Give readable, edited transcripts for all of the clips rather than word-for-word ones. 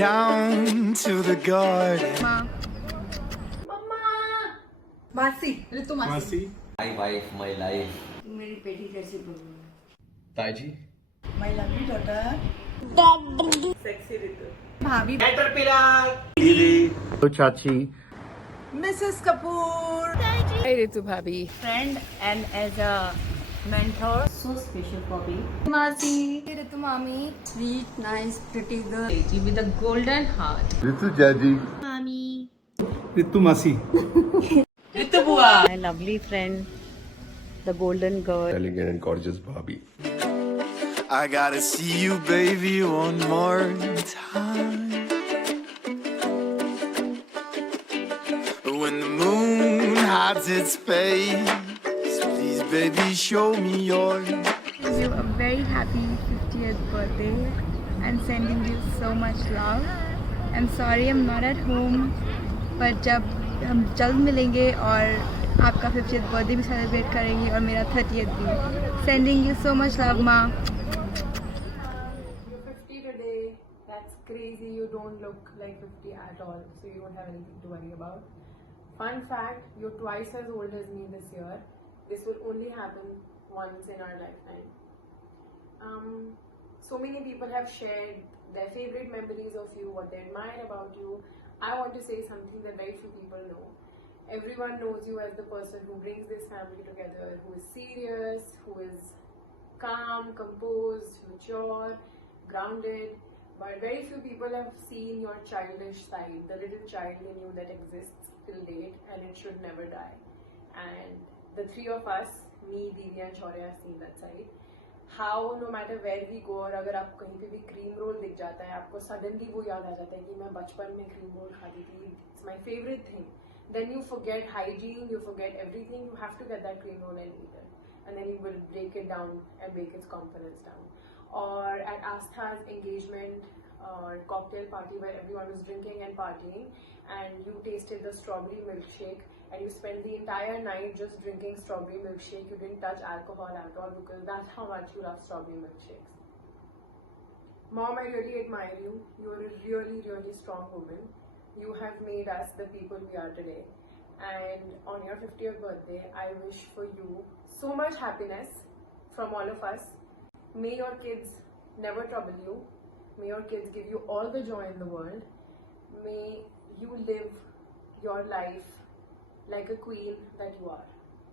down to the garden. मासी ऋतु मासी My wife, my life. मेरी बेटी कैसी बोल ताजी. माय लवली डॉटर सेक्सी ऋतु भाभी चाची. Mrs Kapoor Hi Ritu Bhabhi. friend and as a mentor so special for me Masi. Ritu Mami. Sweet, nice, pretty girl. With a golden heart. ऋतु चाची. ऋतु मासी. my lovely friend the golden girl Elegant and gorgeous Bhabhi. I gotta see you, baby, one more time. When the moon hides its face, please, baby, show me yours. You a very happy 50th birthday and sending you so much love. I'm sorry I'm not at home, but जब हम जल्द मिलेंगे और आपका 50th birthday भी celebrate करेंगे और मेरा 30th भी. Sending you so much love, Ma. 50 today, that's crazy. You don't look like 50 at all, so you don't have anything to worry about. Fun fact, you're twice as old as me this year. This will only happen once in our lifetime. So many people have shared their favorite memories of you, what they admire about you. I want to say something that very few people know. Everyone knows you as the person who brings this family together, who is serious, who is calm, composed, mature, grounded. But very few people have seen your childish side, the little child in you that exists till date, and it should never die. And the three of us, me, Dini and Shaurya, have seen that side. How no matter where we go, और अगर आपको कहीं पे भी cream roll दिख जाता है, आपको suddenly वो याद आ जाता है कि मैं बचपन में क्रीम रोल खाती थी. It's my favorite thing. Then you forget hygiene, you forget everything. You have to get that cream roll and eat it, and then you will break it down and break its components down. Or at Astha's engagement or cocktail party where everyone was drinking and partying, and you tasted the strawberry milkshake, and you spent the entire night just drinking strawberry milkshake. You didn't touch alcohol at all because that's how much you love strawberry milkshakes. Mom, I really admire you. You're a really, really strong woman. You have made us the people we are today. And on your 50th birthday, I wish for you so much happiness from all of us. May your kids never trouble you. May your kids give you all the joy in the world. May you live your life like a queen that you are.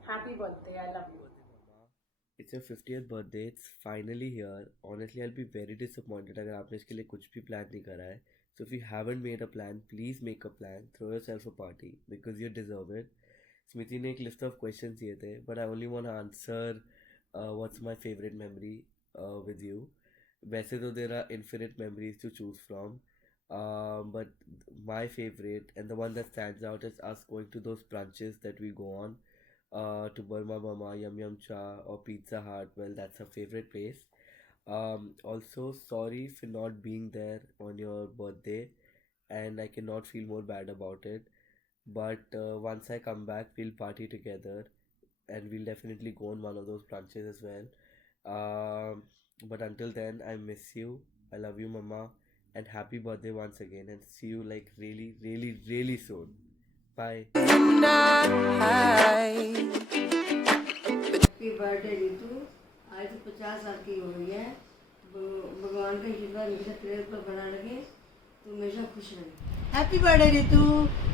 Happy birthday. I love you. It's your 50th birthday. It's finally here. Honestly, I'll be very disappointed अगर आपने इसके लिए कुछ भी plan नहीं करा है. So if you haven't made a plan, please make a plan. Throw yourself a party because you deserve it. Smriti ने एक list of questions दिए थे, but I only want to answer what's my favorite memory with you. वैसे तो there are infinite memories to choose from, but my favorite and the one that stands out is us going to those brunches that we go on to Burma Mama, Yum Yum Cha or Pizza Hut. Well, that's our favorite place. Also, sorry for not being there on your birthday, and I cannot feel more bad about it. But once I come back, we'll party together, and we'll definitely go on one of those brunches as well. But until then, I miss you. I love you, Mama, and happy birthday once again. And see you like really, really, really soon. Bye. Happy birthday Ritu आज तो 50 साल की हो गई है. भगवान का आशीर्वाद हमेशा तेरे पर बना रखे. तू हमेशा खुश रहे. Happy birthday Ritu.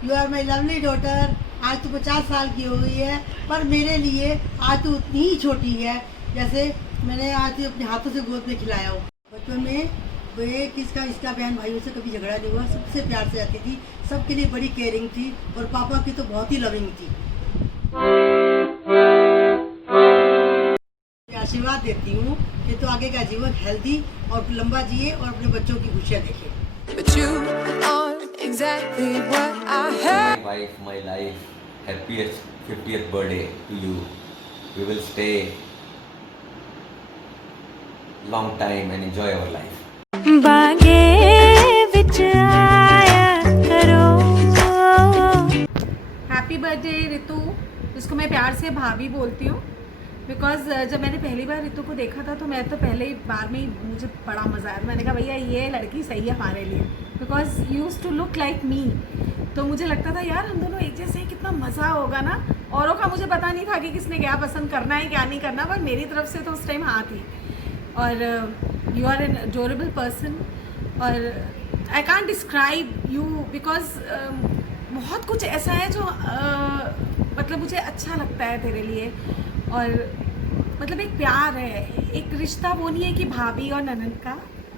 You are my lovely daughter. आज तो 50 साल की हो गई है, पर मेरे लिए आज तो उतनी ही छोटी है जैसे मैंने आज अपने हाथों से गोद में खिलाया हो. बचपन में वे किसका इसका बहन भाइयों से कभी झगड़ा नहीं हुआ. सबसे प्यार से रहती थी, सबके लिए बड़ी केयरिंग थी, और पापा की तो बहुत ही लविंग थी. आशीर्वाद देती हूँ कि तो आगे का जीवन हेल्दी और लंबा जिए और अपने बच्चों की खुशियाँ देखे. But you are exactly what I had. My wife, my life. Happiest 50th birthday to you. We will stay long time and enjoy our life. बागे विच आया करो. हैप्पी बर्थडे ऋतु, जिसको मैं प्यार से भाभी बोलती हूँ. बिकॉज जब मैंने पहली बार ऋतु को देखा था तो मैं तो पहले ही बार में ही मुझे बड़ा मज़ा आया। मैंने कहा भैया ये लड़की सही है हमारे लिए, because use to look like me. तो मुझे लगता था यार हम दोनों एक जैसे हैं, कितना मज़ा होगा ना। औरों का मुझे पता नहीं था कि किसने क्या पसंद करना है क्या नहीं करना, पर मेरी तरफ से तो उस टाइम हाँ थी। और you are an adorable person और I can't describe you because बहुत कुछ ऐसा है जो मतलब मुझे अच्छा लगता है तेरे लिए। और मतलब एक प्यार है, एक रिश्ता, वो नहीं है कि भाभी और ननद का,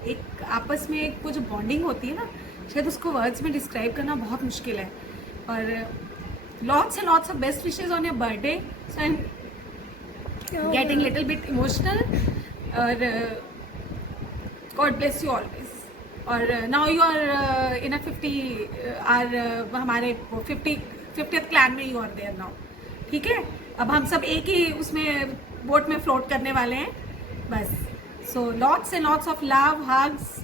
एक आपस में एक वो जो बॉन्डिंग होती है ना, शायद उसको वर्ड्स में डिस्क्राइब करना बहुत मुश्किल है। और lots and lots of best wishes on your birthday. So I am getting little bit emotional और गॉड ब्लेस यू ऑलवेज। और now you are in a 50 or हमारे 50th क्लैन में यू आर देयर नाउ, ठीक है। अब हम सब एक ही उसमें बोट में फ्लोट करने वाले हैं बस। So lots and lots of love, hugs,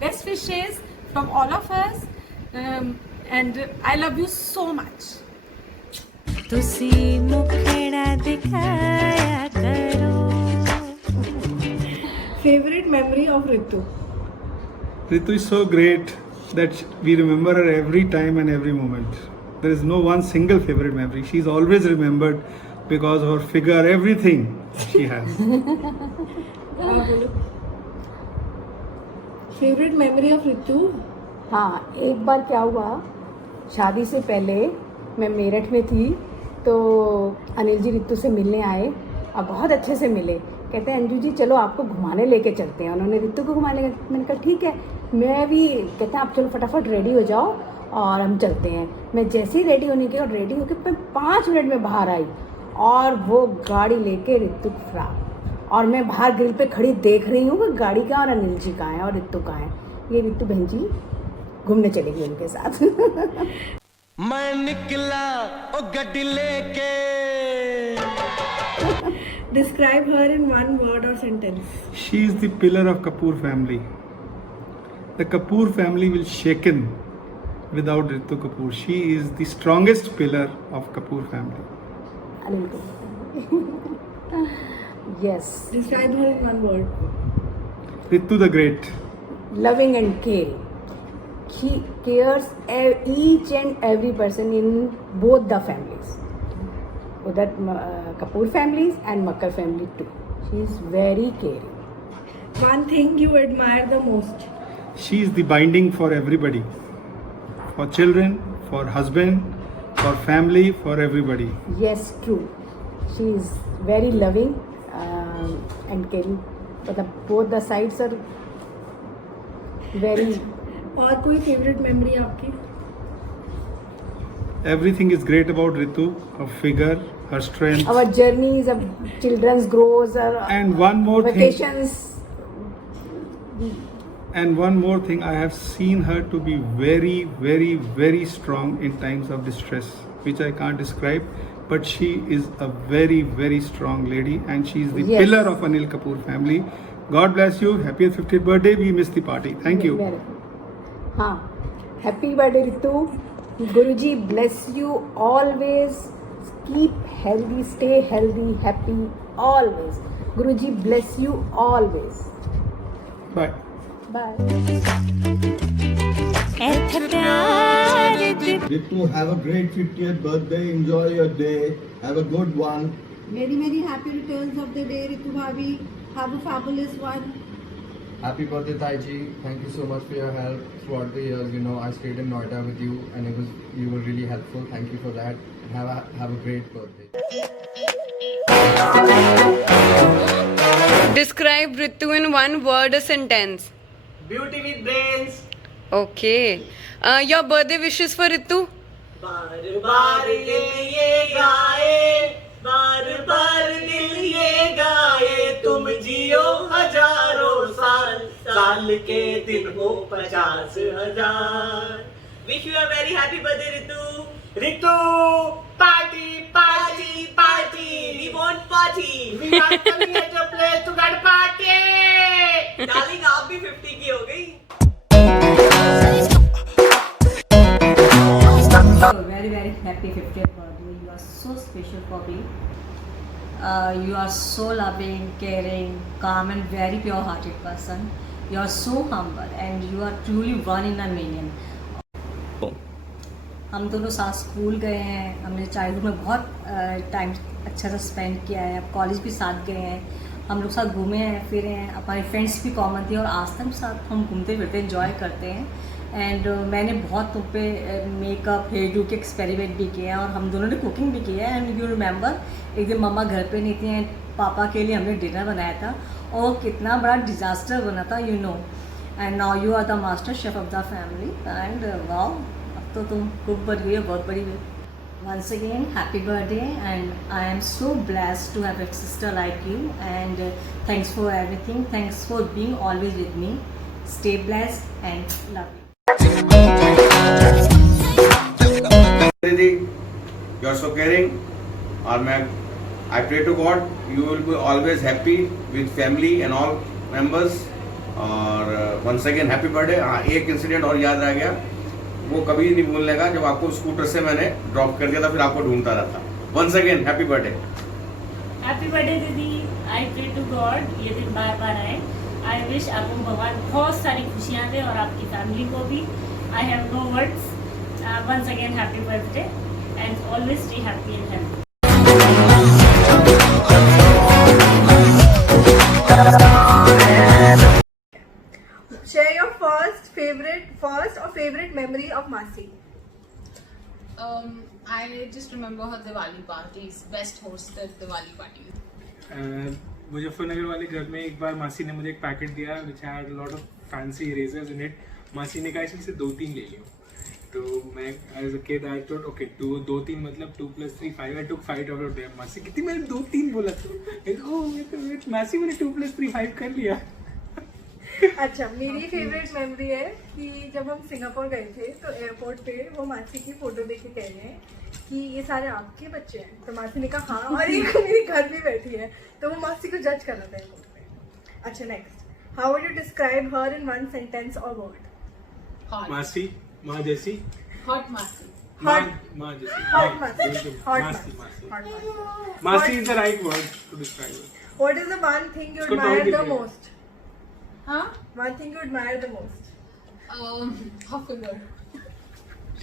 best wishes from all of us and I love you so much. तुसी मुखड़ा दिखाया करो। Favourite memory of Ritu? Ritu is so great that we remember her every time and every moment. There is no one single favorite memory. She is always remembered because of her figure, everything she has. Favourite memory of Ritu? हाँ, एक बार क्या हुआ, शादी से पहले मैं मेरठ में थी तो अनिल जी ऋतु से मिलने आए और बहुत अच्छे से मिले। कहते हैं अंजू जी चलो आपको घुमाने लेके चलते हैं। उन्होंने ऋतु को घुमाने लेके, मैंने कहा ठीक है। मैं भी कहते हैं आप चलो फटाफट रेडी हो जाओ और हम चलते हैं। मैं जैसे ही रेडी होने की और रेडी होकर मैं 5 मिनट में बाहर आई और वो गाड़ी लेके ऋतु फरार। और मैं बाहर ग्रिल पे खड़ी देख रही हूँ कि गाड़ी कहाँ और अनिल जी कहाँ है और ऋतु कहाँ है। ये ऋतु बहन जी घूमने चलेगी उनके साथ। मैं निकला ओ गड्डी लेके। Describe her in one word or sentence. She is the pillar of Kapoor family. The Kapoor family will shaken without Ritu Kapoor. She is the strongest pillar of Kapoor family. Anil को yes. Describe her in one word. Ritu the Great. Loving and caring. She cares each and every person in both the families. That Kapoor families and Makkar family too. She is very caring. One thing you admire the most? She is the binding for everybody. For children, for husband, for family, for everybody. Yes, true. She is very loving and caring. But both the sides are very. और कोई favourite memory आपकी? Everything is great about Ritu. Her figure, her strength. Our journeys of children's growth, And one more vacations. And one more thing, I have seen her to be very, very, very strong in times of distress, which I can't describe. But she is a very, very strong lady, and she is the Yes. pillar of Anil Kapoor family. God bless you. Happy 50th birthday. We missed the party. Thank you. हाँ, happy birthday Ritu. Guruji bless you always. Keep healthy, stay healthy, happy always. Guruji bless you always. Bye. Bye. Ritu, have a great 50th birthday. Enjoy your day. Have a good one. Many many happy returns of the day, Ritu Bhabi. Have a fabulous one. Happy birthday, Taiji. Thank you so much for your help throughout the years. You know, I stayed in Noida with you, and you were really helpful. Thank you for that. And have a great birthday. Describe Ritu in one word or sentence. Beauty with brains. Okay. Your birthday wishes for Ritu? बार बार दिल ये गाए, बार बार दिल ये गाए, तुम जियो हजारों साल, साल के दिन हो 50,000. Wish you a very happy birthday, Ritu. Ritu, party, party, party. We want party. We are coming at your place to get party. Darling, आप भी 50 की हो गई. Very very happy 50th birthday. You are so special for me. You are so loving, caring, calm and very pure-hearted person. You are so humble and you are truly one in a million. हम दोनों साथ school गए हैं, हमने childhood में बहुत time अच्छा सा स्पेंड किया है, अब कॉलेज भी साथ गए हैं, हम लोग साथ घूमे हैं फिरे हैं, हमारे फ्रेंड्स भी कॉमन थे और आज तक साथ हम घूमते फिरते एंजॉय करते हैं. एंड मैंने बहुत तुम पे मेकअप हेयर डू के एक्सपेरिमेंट भी किए हैं और हम दोनों ने कुकिंग भी की है. एंड यू रिमेंबर एक दिन मम्मा घर पे नहीं थी एंड पापा के लिए हमने डिनर बनाया था और कितना बड़ा डिज़ास्टर बना था, you know. And now you are the master chef of the family and wow, अब तो तुम कुक बन गई हो, बहुत बड़ी. Once again, happy birthday, and I am so blessed to have a sister like you. And thanks for everything. Thanks for being always with me. Stay blessed and love you. दीदी, you are so caring. और मैं I pray to God you will be always happy with family and all members. और once again happy birthday. हाँ, एक incident और याद रह गया, वो कभी नहीं भूलने का, जब आपको स्कूटर से मैंने ड्रॉप कर दिया था, फिर आपको ढूंढता रहता. Once again happy birthday. Happy birthday दीदी. आई प्रे टू गॉड ये दिन बार बार आए. आई विश आपको भगवान बहुत सारी खुशियाँ दे और आपकी फैमिली को भी. I have no words. Once again happy birthday and always stay happy and healthy. Share your first or favorite memory of Masi. I just remember her Diwali parties, best hosted Diwali parties. Muzaffarnagar वाले घर में एक बार मासी ने मुझे एक packet दिया which had a lot of fancy erasers in it. मासी ने कहा इसमें से 2-3 ले लियो. तो मैं as a kid I thought okay 2-3 मतलब 2 + 3 5. I took 5 out of them. मासी कितनी मैंने 2-3 बोला था. मासी मैंने 2 + 3 5 कर लिया. अच्छा, मेरी फेवरेट मेमोरी है कि जब हम सिंगापुर गए थे तो एयरपोर्ट पे वो मासी की फोटो देख के कह रहे हैं कि ये सारे आपके बच्चे हैं. तो मासी ने कहा हाँ, और एक मेरी घर भी बैठी है. तो वो मासी को जज कर रहा था एयरपोर्ट पे. अच्छा, next, how would you describe her in 1 sentence और वर्ड? मासी, माँ जैसी. Hot Masi. माँ जैसी. Hot Masi. मासी is the right word to describe it. What is the one thing you admire the most? Huh? One thing you admire the most? Her figure.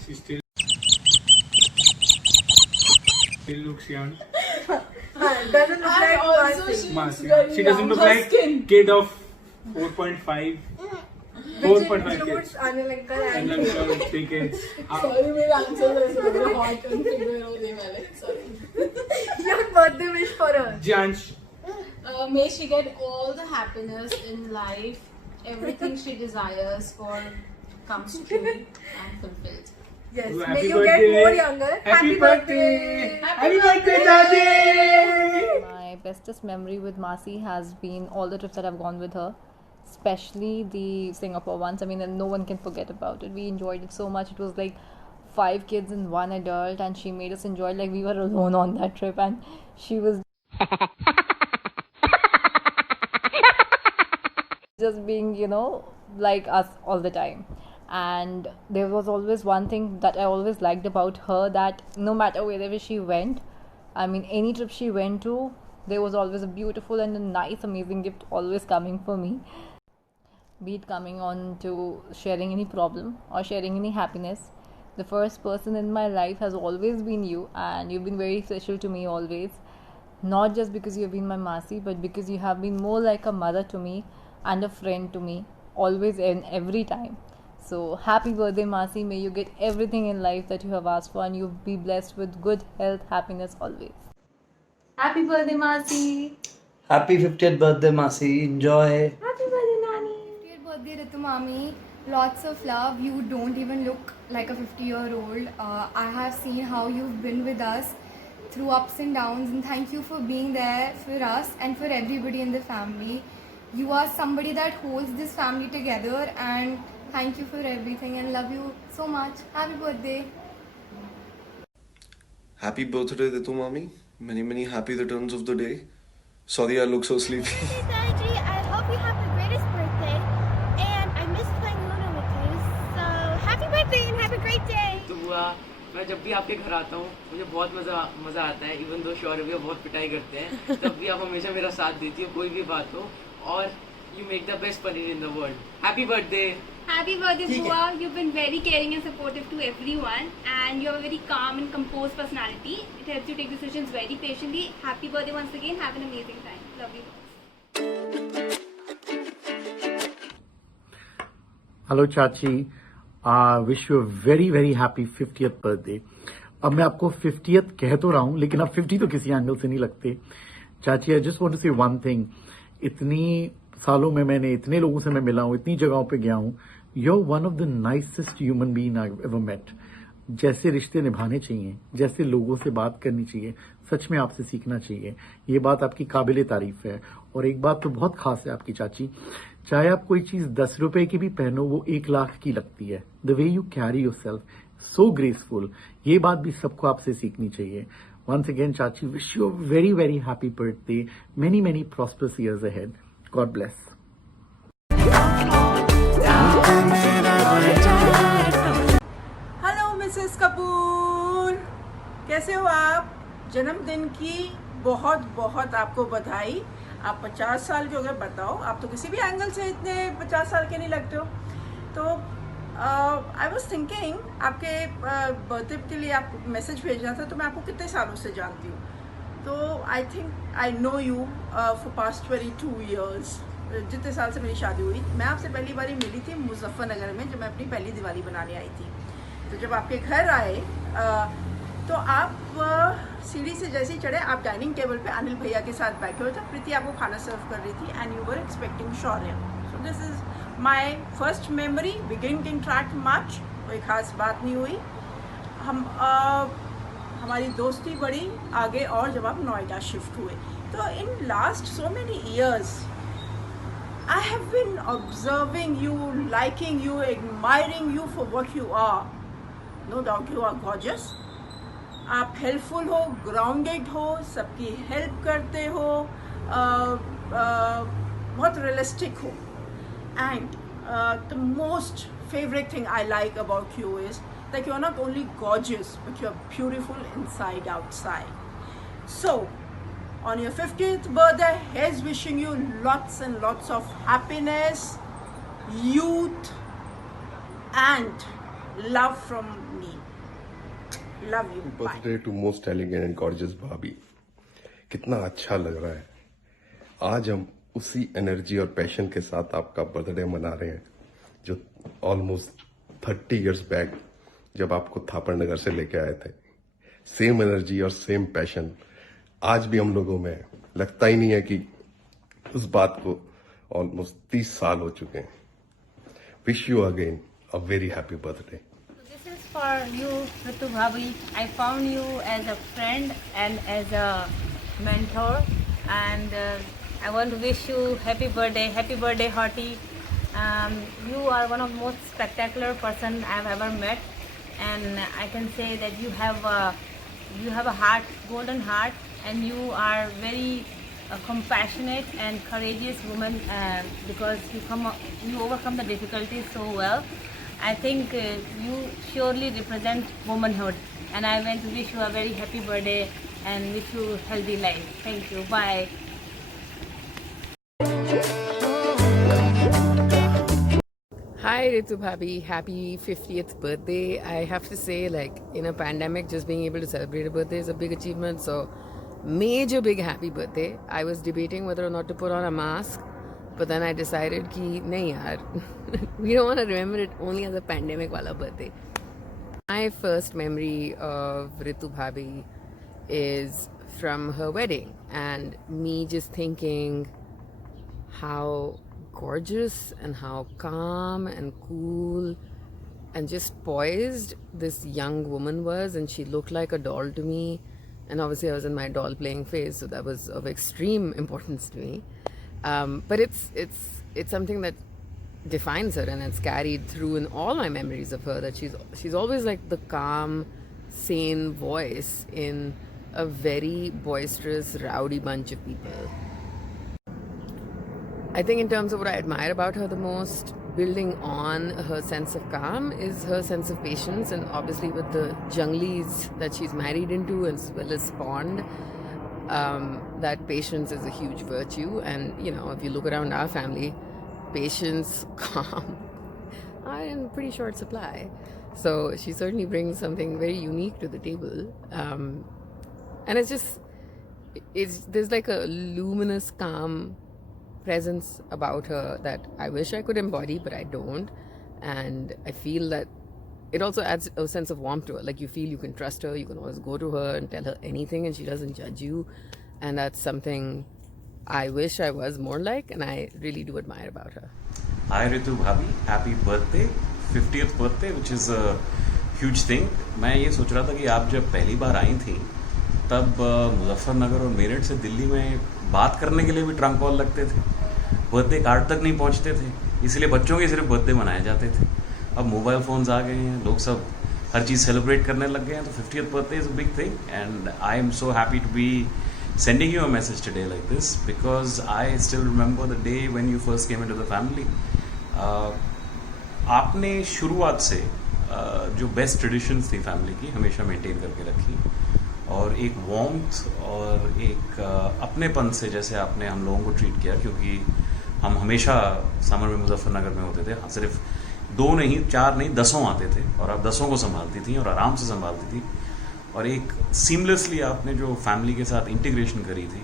She still looks young. Doesn't look like also Masi. She doesn't look like kid of 4.5. 4.5 kids. Anil uncle And then 3 kids. Sorry, मेरा answer है hot and figure होने वाले. Sorry. Your birthday wish for her? Jansh. May she get all the happiness in life. Everything she desires for comes true and fulfilled. Yes. Happy May you birthday. get more younger. Happy birthday. Happy birthday, Daddy. My bestest memory with Masi has been all the trips that I've gone with her, especially the Singapore ones. I mean, no one can forget about it. We enjoyed it so much. It was like 5 kids and 1 adult, and she made us enjoy like we were alone on that trip, and she was just being, you know, like us all the time. And there was always one thing that I always liked about her, that no matter wherever she went, I mean any trip she went to, there was always a beautiful and a nice amazing gift always coming for me, be it coming on to sharing any problem or sharing any happiness. The first person in my life has always been you, and you've been very special to me always, not just because you've been my Masi, but because you have been more like a mother to me and a friend to me, always and every time. So happy birthday, Masi. May you get everything in life that you have asked for, and you be blessed with good health, happiness always. Happy birthday, Masi. Happy 50th birthday, Masi. Enjoy. Happy birthday, Nani. 50th birthday, Ritu Mami. Lots of love. You don't even look like a 50-year-old. I have seen how you've been with us through ups and downs, and thank you for being there for us and for everybody in the family. You are somebody that holds this family together, and thank you for everything, and love you so much. Happy birthday. Happy birthday, Ritu Mami. Many, many happy returns of the day. Sorry, I look so sleepy. Daddy, I hope you have the greatest birthday, and I miss playing Uno with you. So, happy birthday and have a great day. तो बुआ मैं जब भी आपके घर आता हूँ मुझे बहुत मज़ा आता है. इवन दो शौर्य भैया बहुत पिटाई करते हैं, तब भी आप हमेशा मेरा साथ देती हो कोई भी बात हो, और you make the best paneer in the world. Happy birthday! Happy birthday, Bua. You've been very caring and supportive to everyone, and you have a very calm and composed personality. It helps you take decisions very patiently. Happy birthday once again. Have an amazing time. Love you. Hello चाची, wish you very very happy 50th birthday. अब मैं आपको 50th कह तो रहा हूं, लेकिन अब 50 तो किसी एंगल से नहीं लगते. चाची, आई जस्ट वांट टू से वन थिंग. इतनी सालों में मैंने इतने लोगों से मैं मिला हूं, इतनी जगहों पे गया हूं. You are one of the nicest human being I ever met. जैसे रिश्ते निभाने चाहिए, जैसे लोगों से बात करनी चाहिए, सच में आपसे सीखना चाहिए. ये बात आपकी काबिले तारीफ है. और एक बात तो बहुत खास है आपकी चाची, चाहे आप कोई चीज 10 रुपए की भी पहनो वो 1 लाख की लगती है. The way you carry your self, so graceful. ये बात भी सबको आपसे सीखनी चाहिए. Once again, Chachi, wish you a very, very happy birthday. Many, many prosperous years ahead. God bless. Hello Mrs Kapoor, कैसे हो आप? जन्मदिन की बहुत बहुत आपको बधाई. आप 50 साल के हो गए. बताओ, आप तो किसी भी एंगल से इतने 50 साल के नहीं लगते हो. तो आई वॉज थिंकिंग, आपके बर्थडे के लिए आप मैसेज भेजना था, तो मैं आपको कितने सालों से जानती हूँ. तो I think I know you for past 22 years. जितने साल से मेरी शादी हुई, मैं आपसे पहली बारी मिली थी मुजफ्फरनगर में, जब मैं अपनी पहली दिवाली बनाने आई थी. तो जब आपके घर आए तो आप सीढ़ी से जैसे ही चढ़े, आप डाइनिंग टेबल पे अनिल भैया के साथ बैठे हुए थे. प्रीति आपको खाना सर्व कर रही थी, and you were expecting Shaurya. So this is my first memory. We didn't interact much, कोई खास बात नहीं हुई. हमारी दोस्ती बढ़ी आगे और जब आप नोएडा शिफ्ट हुए. तो in last so many years I have been observing you, liking you, admiring you for what you are. No doubt you are gorgeous. आप हेल्पफुल हो, ग्राउंडेड हो, सबकी हेल्प करते हो, बहुत रियलिस्टिक हो. And the most favourite thing I like about you is that you are not only gorgeous, but you are beautiful inside, outside. So, on your 50th birthday, here's wishing you lots and lots of happiness, youth, and love from me. Love you. Bye. Birthday to most elegant and gorgeous भाभी. कितना अच्छा लग रहा है. आज हम उसी energy और पैशन के साथ आपका बर्थडे मना रहे हैं, जो ऑलमोस्ट 30 years बैक जब आपको थापर नगर से लेके आए थे. सेम एनर्जी और सेम पैशन आज भी हम लोगों में है. लगता ही नहीं है कि उस बात को ऑलमोस्ट 30 साल हो चुके हैं. Wish you again a very happy birthday. This is for you, Ritu Bhabhi. I found you as a friend and as a mentor, and I want to wish you happy birthday, Hottie. You are one of the most spectacular person I've ever met, and I can say that you have a heart, golden heart, and you are very compassionate and courageous woman, because you overcome the difficulties so well. I think you surely represent womanhood, and I want to wish you a very happy birthday and wish you healthy life. Thank you. Bye. Hi Ritu Bhabhi, happy 50th birthday. I have to say, like, in a pandemic, just being able to celebrate a birthday is a big achievement. So, major big happy birthday. I was debating whether or not to put on a mask, but then I decided ki nahi yaar, we don't want to remember it only as a pandemic wala birthday. My first memory of Ritu Bhabhi is from her wedding, and me just thinking how gorgeous and how calm and cool and just poised this young woman was, and she looked like a doll to me. And obviously I was in my doll playing phase, so that was of extreme importance to me. But it's something that defines her, and it's carried through in all my memories of her, that she's always like the calm, sane voice in a very boisterous, rowdy bunch of people. I think in terms of what I admire about her the most, building on her sense of calm is her sense of patience, and obviously with the Junglis that she's married into as well as spawned, that patience is a huge virtue. And you know, if you look around our family, patience, calm are in pretty short supply. So she certainly brings something very unique to the table, and there's like a luminous, calm presence about her that I wish I could embody, but I don't. And I feel that it also adds a sense of warmth to her. Like, you feel you can trust her, you can always go to her and tell her anything, and she doesn't judge you. And that's something I wish I was more like, and I really do admire about her. Hi Ritu Bhabhi, happy birthday, 50th birthday, which is a huge thing. मैं ये सोच रहा था कि आप जब पहली बार आई थी तब मुजफ्फरनगर और मेरठ से दिल्ली में बात करने के लिए भी ट्रंक कॉल लगते थे, बर्थडे कार्ड तक नहीं पहुंचते थे, इसलिए बच्चों के सिर्फ बर्थडे मनाए जाते थे. अब मोबाइल फ़ोन्स आ गए हैं, लोग सब हर चीज़ सेलिब्रेट करने लग गए हैं, तो 50th birthday is a big thing, and I am so happy to be sending you a message today like this, because I still remember the day when you first came into the family. आपने शुरुआत से जो best traditions थी family की हमेशा maintain करके रखी, और एक वार्मथ और एक अपनेपन से जैसे आपने हम लोगों को ट्रीट किया, क्योंकि हम हमेशा समर में मुजफ्फरनगर में होते थे. हाँ, सिर्फ 2 नहीं 4 नहीं 10 आते थे, और आप 10 को संभालती थी और आराम से संभालती थी, और एक सीमलेसली आपने जो फैमिली के साथ इंटीग्रेशन करी थी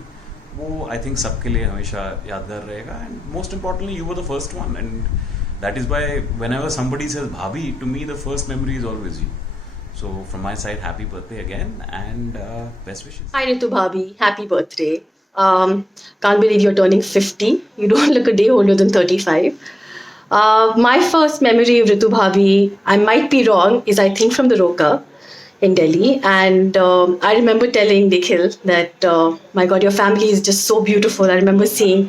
वो आई थिंक सबके लिए हमेशा यादगार रहेगा. And most importantly you were the first one, and that is why whenever somebody says Bhabhi, to me the first memory is always you. So from my side, happy birthday again, and best wishes. Hi Ritu Bhabhi, happy birthday. Can't believe you're turning 50. You don't look a day older than 35. My first memory of Ritu Bhabhi, I might be wrong, is I think from the Roka in Delhi. And I remember telling Nikhil that, my God, your family is just so beautiful. I remember seeing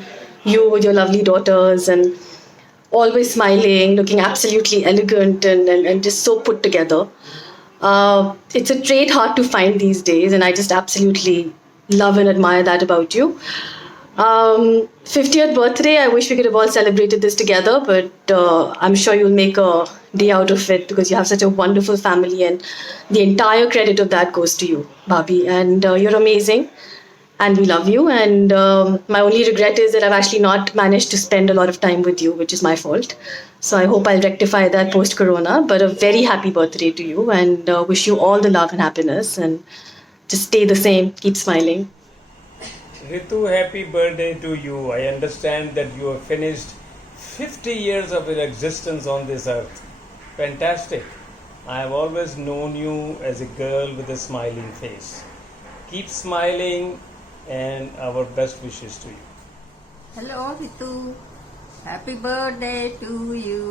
you with your lovely daughters and always smiling, looking absolutely elegant and just so put together. It's a trait hard to find these days, and I just absolutely love and admire that about you. 50th birthday, I wish we could have all celebrated this together, but I'm sure you'll make a day out of it, because you have such a wonderful family, and the entire credit of that goes to you, Bhabhi. And you're amazing, and we love you. And my only regret is that I've actually not managed to spend a lot of time with you, which is my fault. So I hope I'll rectify that post-corona. But a very happy birthday to you, and wish you all the love and happiness, and just stay the same, keep smiling. Ritu, happy birthday to you. I understand that you have finished 50 years of your existence on this earth. Fantastic. I have always known you as a girl with a smiling face. Keep smiling, and our best wishes to you. Hello Ritu, happy birthday to you.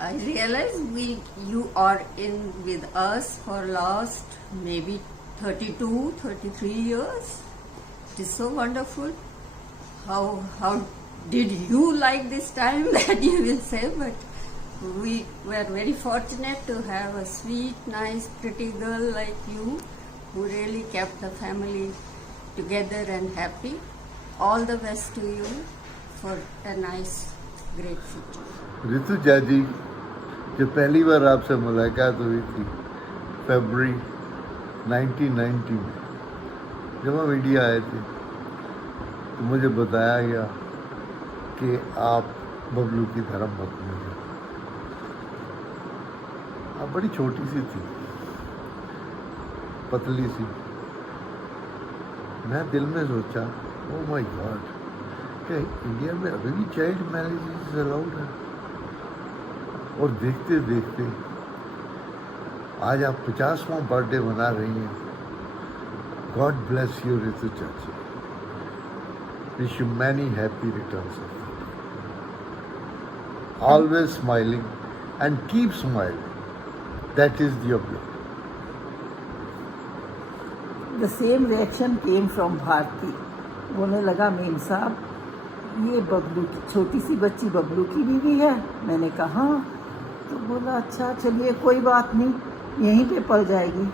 I realize you are in with us for last maybe 32, 33 years. It is so wonderful. How did you like this time that you will say, but we were very fortunate to have a sweet, nice, pretty girl like you who really kept the family together and happy. All the best to you for a nice, great future. Ritu चाची, जब पहली बार आपसे मुलाकात हुई थी फरवरी 1990 में, जब हम इंडिया आए थे, तो मुझे बताया गया कि आप बबलू की धर्म पत्नी हैं. आप बड़ी छोटी सी थी, पतली सी. मैं दिल में सोचा, ओह माय गॉड, क्या इंडिया में अभी भी चाइल्ड मैरिज अलाउड है? और देखते देखते आज आप 50वां बर्थडे मना रही हैं. गॉड ब्लेस यू रितु चाची. Wish you many happy returns of the day. Always smiling and keep smiling. That is your beauty. The same reaction came from Bharti. बोलने लगा, मीन साहब, ये बबलू की छोटी सी बच्ची बबलू की बीवी है. मैंने कहा, तो बोला अच्छा चलिए कोई बात नहीं, यहीं पे पल जाएगी.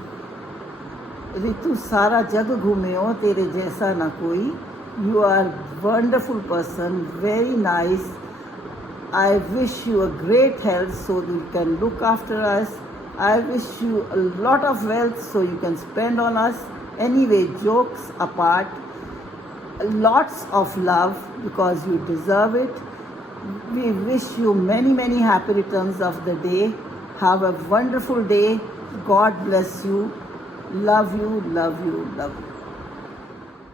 रितु सारा जग घूमे हो, तेरे जैसा ना कोई. You are wonderful person, very nice, I wish you a great health so that you can look after us. I wish you a lot of wealth so you can spend on us. Anyway, jokes apart, lots of love because you deserve it. We wish you many, many happy returns of the day. Have a wonderful day. God bless you. Love you, love you, love you.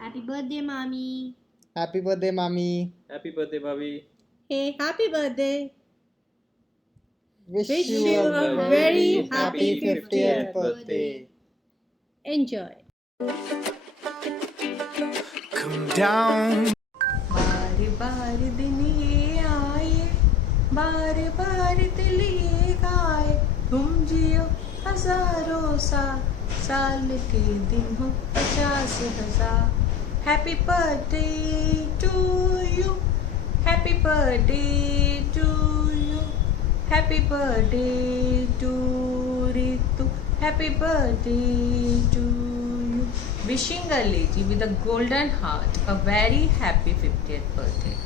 Happy birthday, mommy. Happy birthday, mommy. Happy birthday, Bobby. Hey, happy birthday. Wish you a very happy 50th birthday. Enjoy. Come down. बार बार दिन ये आए, बार बार दिल ये गाए, तुम जियो हजारों साल के दिन हो 50,000. Happy birthday to you. Happy birthday to you. Happy birthday to Ritu. Happy birthday to you. Wishing a lady with a golden heart a very happy 50th birthday.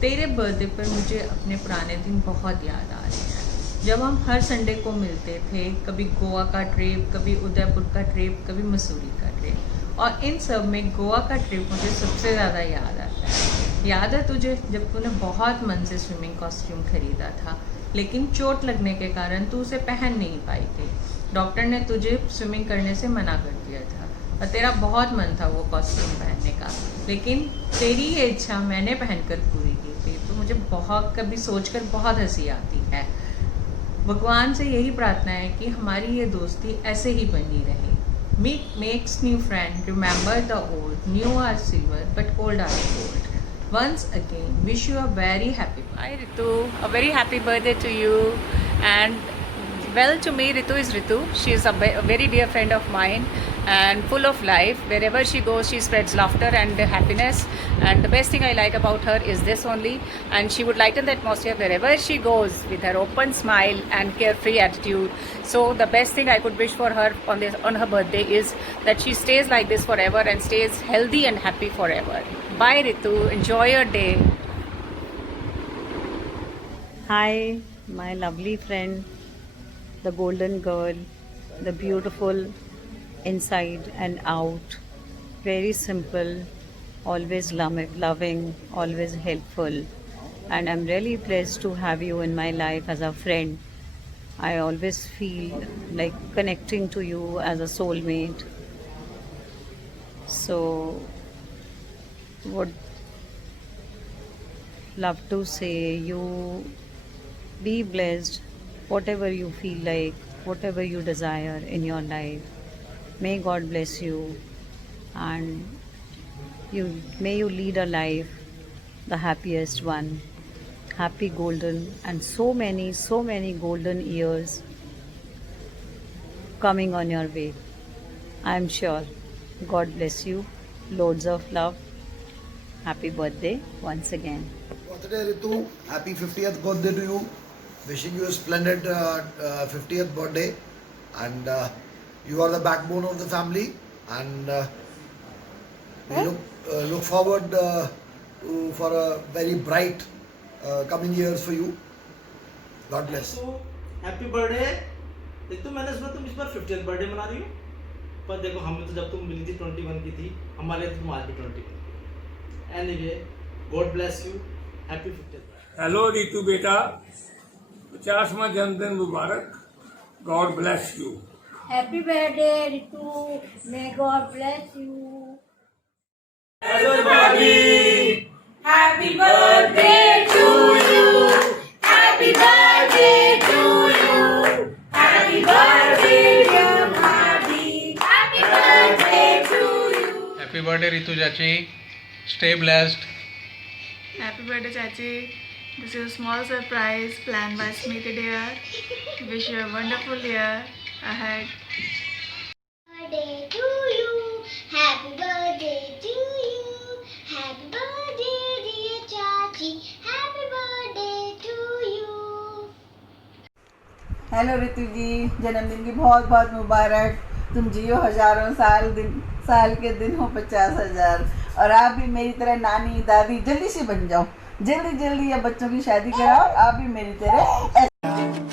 तेरे बर्थडे पर मुझे अपने पुराने दिन बहुत याद आ रहे हैं, जब हम हर संडे को मिलते थे. कभी गोवा का ट्रिप, कभी उदयपुर का ट्रिप, कभी मसूरी का ट्रिप, और इन सब में गोवा का ट्रिप मुझे सबसे ज़्यादा याद आता है. याद है तुझे जब तूने बहुत मन से स्विमिंग कॉस्ट्यूम खरीदा था, लेकिन चोट लगने के कारण तू उसे पहन नहीं पाई थी. डॉक्टर ने तुझे स्विमिंग करने से मना कर दिया था और तेरा बहुत मन था वो कॉस्ट्यूम पहनने का, लेकिन तेरी ये इच्छा मैंने पहनकर पूरी की थी. तो मुझे बहुत कभी सोचकर बहुत हंसी आती है. भगवान से यही प्रार्थना है कि हमारी ये दोस्ती ऐसे ही बनी रहे. Meet makes new friend, remember the old, new are silver, but old are gold. Once again, wish you a very happy birthday. Hi Ritu, a very happy birthday to you. And well, to me, Ritu is Ritu. She is a very dear friend of mine and full of life. Wherever she goes, she spreads laughter and happiness. And the best thing I like about her is this only. And she would lighten the atmosphere wherever she goes with her open smile and carefree attitude. So the best thing I could wish for her on her birthday is that she stays like this forever and stays healthy and happy forever. Bye Ritu, enjoy your day. Hi, my lovely friend, the golden girl, the beautiful inside and out, very simple, always loving, always helpful, and I'm really blessed to have you in my life as a friend. I always feel like connecting to you as a soulmate. So would love to say you be blessed, whatever you feel like, whatever you desire in your life. May God bless you, and may you lead a life, the happiest one, happy golden, and so many golden years coming on your way. I'm sure. God bless you. Loads of love. Happy birthday once again. Birthday Ritu, happy 50th birthday to you. Wishing you a splendid 50th birthday, and you are the backbone of the family, and we look forward for a very bright coming years for you. God bless. Happy birthday. देख तो मैंने सुना तुम इस बार 50th birthday मना रही हो, पर देखो हमें तो जब तुम मिली थी 21 की थी, हमारे तो तुम आज भी 21. Anyway, God bless you. Happy 50th. Hello Ritu बेटा, 50वां जन्मदिन मुबारक. God bless you. Happy birthday, Ritu. May God bless you. Hello, Bobby. Happy birthday to you. Happy birthday to you. Happy birthday, dear Bobby. Happy birthday to you. Happy birthday, Ritu Chachi. Stay blessed. Happy birthday, Chachi. This is a small surprise planned by Smriti dear. Wish you a wonderful year ahead. Birthday to you. Happy birthday to you. Happy birthday, dear Chachi. Happy birthday to you. Hello Ritu ji, जन्मदिन की बहुत बहुत मुबारक. तुम जियो हजारों साल के दिन हो 50,000, और आप भी मेरी तरह नानी दादी जल्दी से बन जाओ. जल्दी जल्दी ये बच्चों की शादी कराओ, आप भी मेरी तरह